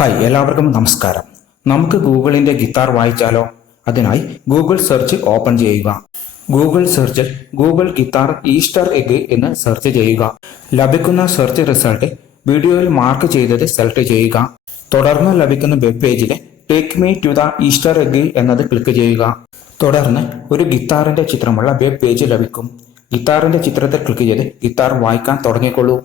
Hi എല്ലാവർക്കും നമസ്കാരം. നമുക്ക് ഗൂഗിളിന്റെ ഗിത്താർ വായിച്ചാലോ? അതിനായി ഗൂഗിൾ സെർച്ച് ഓപ്പൺ ചെയ്യുക. ഗൂഗിൾ സെർച്ചിൽ ഗൂഗിൾ ഗിത്താർ ഈസ്റ്റർ എഗ് എന്ന് സെർച്ച് ചെയ്യുക. ലഭിക്കുന്ന സെർച്ച് റിസൾട്ട് വീഡിയോയിൽ മാർക്ക് ചെയ്തത് സെലക്ട് ചെയ്യുക. തുടർന്ന് ലഭിക്കുന്ന വെബ് പേജിലെ take me to the Easter egg എന്നത് ക്ലിക്ക് ചെയ്യുക. തുടർന്ന് ഒരു ഗിത്താറിന്റെ ചിത്രമുള്ള വെബ് പേജ് ലഭിക്കും. ഗിത്താറിന്റെ ചിത്രത്തിൽ ക്ലിക്ക് ചെയ്ത് ഗിത്താർ വായിക്കാൻ തുടങ്ങിക്കൊള്ളൂ.